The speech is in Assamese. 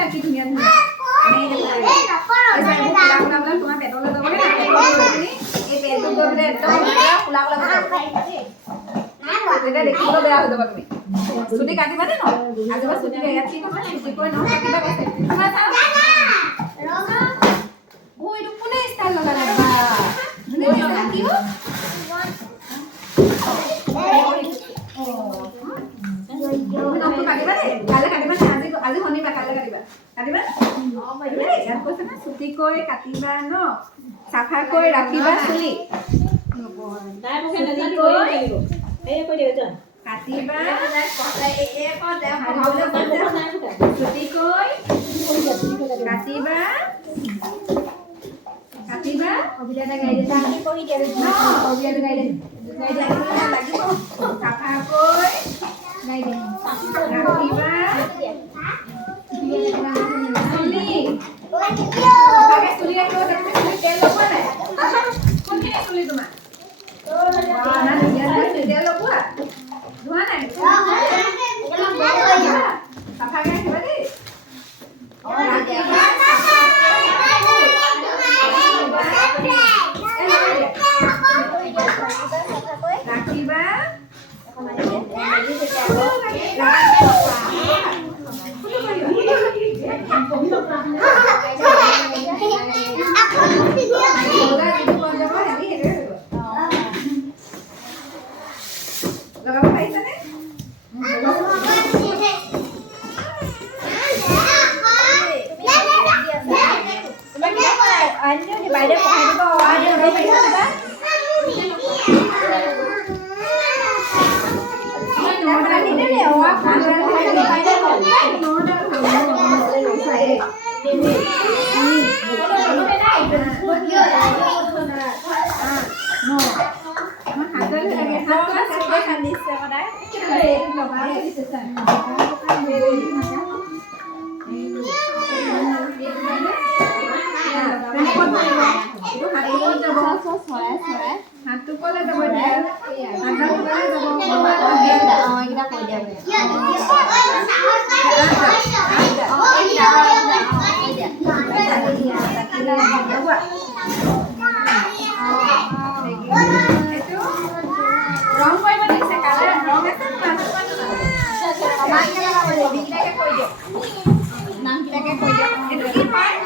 দেখিছা কি ধুনীয়া ধুনীয়া এই তোমাৰ পেটলৈ যাব এই পেটটো গৈ বোলে একদম কোলা কোলা তেতিয়া দেখিবলৈ বেয়া হৈ যাবা তুমি চুটি কাটিবানে ন আজিবা চুটি ইয়াত কি তোমাৰ চুটি কৈ নকাটিবা কৈছে ও এইটো কোনে ষ্টাইল লগালে বা ধুনীয়া কি হ'ল আজি শনিবাৰ কাইলৈ কাটিবা ইয়াত কৈছে না চুটিকৈ কাটিবা ন চাফাকৈ ৰাখিবা চুলি কাটিবা চুটিকৈ কাটিবা কাটিবা অভিযানে গাই দিছা কি কৰি দিয়া অভিযানে গাই দিয়া লাগিব চাফাকৈ গাই দিয়া ৰাখিবা চুলি বাগে চুলি ৰাখিব চুলি তেল লগোৱা নাই কোনখিনি চুলি তোমাৰ না তেল লগোৱা ধোৱা নাই চাফাকৈ ৰাখিবা দেই ৰাখিবা লগাব পাৰিছানে বাইদেউ পঢ়াই হাতটো ক'লে যাব ৰং কৰিব দিছে কালাৰ ৰং আছে নামবিলাকে কৈ দিয়ক এইটো কি হয়